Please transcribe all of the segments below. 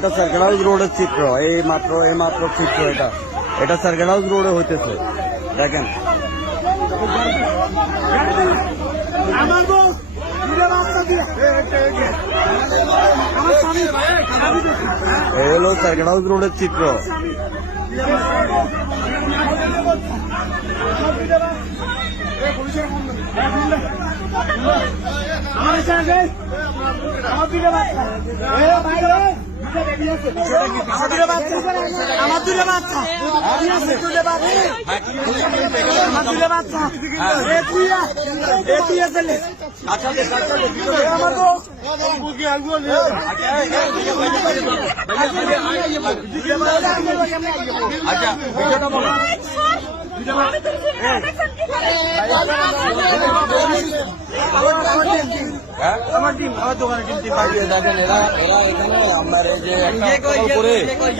এটা circle house রোডের চিত্র, এই মাত্র চিত্র এটা সার্কেল হাউস রোডে হইতেছে। দেখেন এই হলো সার্কেল হাউস রোডের চিত্র।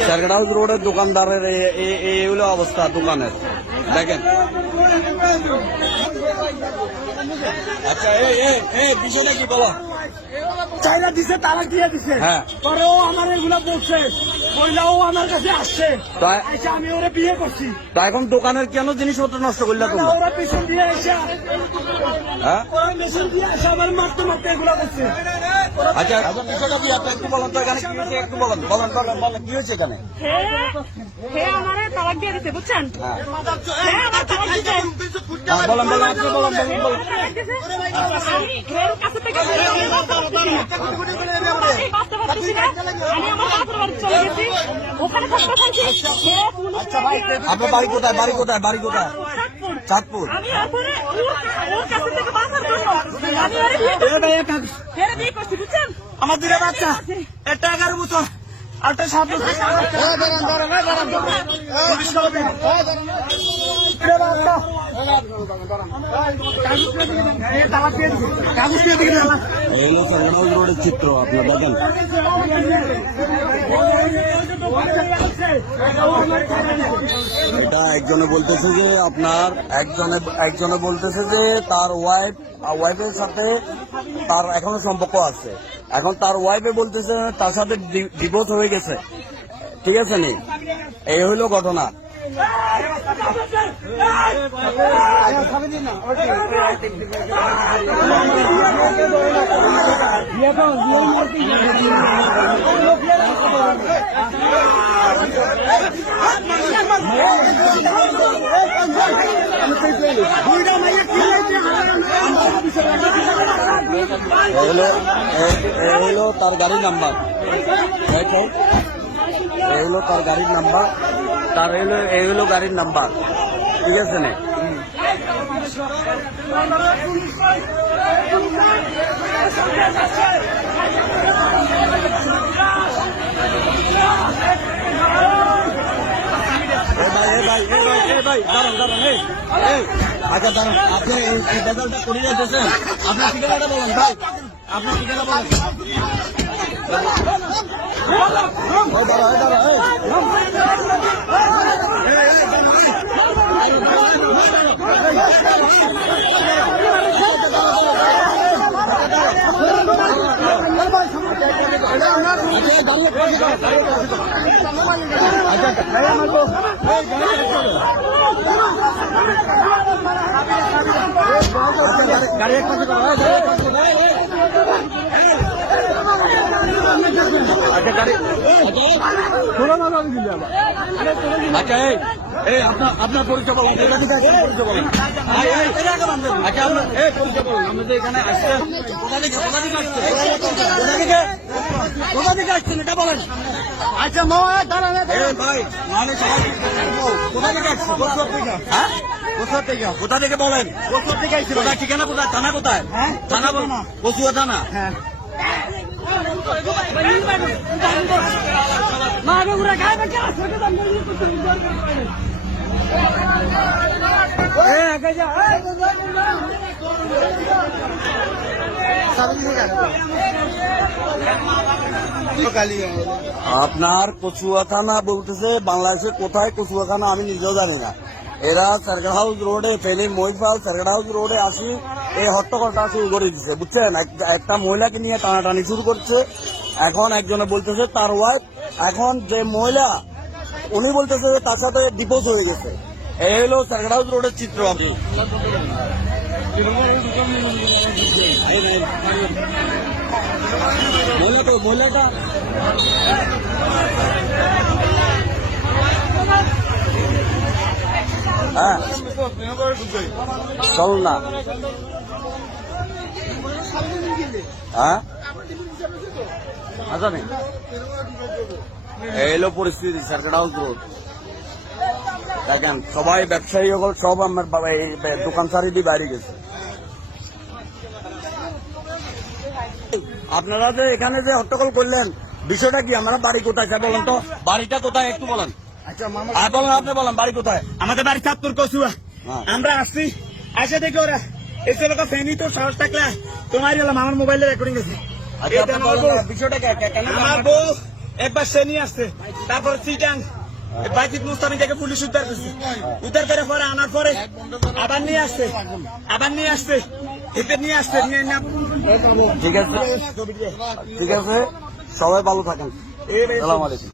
সার্কেল হাউস রোডের দোকানদারের এই হলো অবস্থা দোকানের। দেখেন আচ্ছা বিষয়টা কি বলো? চাইনা দিছে, তারা দিয়ে দিছে, পরেও আমার এগুলা বলছে, মহিলাও আমার কাছে আসছে, আমি ওরা বিয়ে করছি। তা এখন দোকানের কেন জিনিসপত্র নষ্ট করলে তোমরা? ওরা পিছন দিয়ে এসে ওরা মেশিন দিয়ে এসে আমার মারতে এগুলা করছে। আচ্ছা বিষয়টা কি আপনি একটু বলেন তো, এখানে কি হয়েছে একটু বলেন কি হয়েছে এখানে? আমারে তালাক দিয়ে দিতে বুঝছেন, বলেন আপনি বলেন। আপনার বাড়ি কোথায়? চাঁদপুর। আমার দুটো বাচ্চা, একটা 11 বছর, আরেকটা 7 বছর। রোডের চিত্র আপনার দেখেন। এটা একজনে বলতেছে যে আপনার একজনে বলতেছে যে তার ওয়াইফের সাথে তার এখনো সম্পর্ক আছে। এখন তার ওয়াইফে বলতেছে তার সাথে ডিভোর্স হয়ে গেছে। ঠিক আছে নি, এই হইল ঘটনা। হলো তার গাড়ির নাম্বার, এই হলো তার গাড়ির নাম্বার, এই হলো গাড়ির নাম্বার। ঠিক আছে না? আচ্ছা দাঁড়ান, আপনি এই বেজালটা করে যাচ্ছেন, আপনার ঠিকানাটা বলেন ভাই, আপনার ঠিকানা বলেন। গাড়ি এক পাশে করো। আচ্ছা গাড়ি আচ্ছা এই আপনার পরিচয় বলুন, পরিচয় বলুন। আচ্ছা আপনার পরিচয় বলুন, আমরা যে এখানে আসছেন কোথা থেকে আসছেন এটা বলেন। আচ্ছা ভাই মানে কোথা থেকে আসছেন? কোথা থেকে বলেন? কোথায় ঠিকানা কোথায়? থানা কোথায়? থানা বলুন, কচুয়া থানা। আপনার কচুয়া থানা বলতেছে, বাংলাদেশের কোথায় কচুয়া থানা আমি নিজেও জানি না। এরা সার্কেল হাউস রোডে ফেনী মহিপাল সার্কেল হাউস রোডে আসি এই হট্টগোলটা শুরু করে দিচ্ছে বুঝছেন। একটা মহিলাকে নিয়ে টানাটানি শুরু করছে। এখন একজনে বলতেছে তার ওয়াইফ, এখন যে মহিলা উনি বলতেছে যে তার সাথে ডিভোর্স হয়ে গেছে। এই হলো সার্কেল হাউস রোডের চিত্র। আপনি মহিলাটা হ্যাঁ চল না হ্যাঁ আচ্ছা নেই। এই হলো পরিস্থিতি সার্কেল হাউস রোড। দেখেন সবাই ব্যবসায়ী হল সব আমার দোকান সারি দিয়ে বাইরে গেছে। আপনারা যে এখানে যে হট্টগোল করলেন বিষয়টা কি? আমরা বাড়ি কোথায় স্যার বলেন তো, বাড়িটা কোথায় একটু বলেন। আচ্ছা বলেন, আপনি বলেন বাড়ি কোথায়? আমাদের বাড়ি চাঁদপুর কচুয়া। আমরা আসছি এসে দেখি ওরা এসে লোক ফেনি তো সাহস থাকলে তোমার আমার মোবাইলে রেকর্ডিং আছে। বিষয়টা আমার বউ একবার সে নিয়ে আসছে, তারপর চিটাং বাইজিৎ মুস্তাফিকে পুলিশ উদ্ধার করছে। উদ্ধার করে পরে আনার পরে আবার নিয়ে আসছে এতে নিয়ে আসছে। ঠিক আছে, ঠিক আছে, সবাই ভালো থাকেন। আসসালামু আলাইকুম।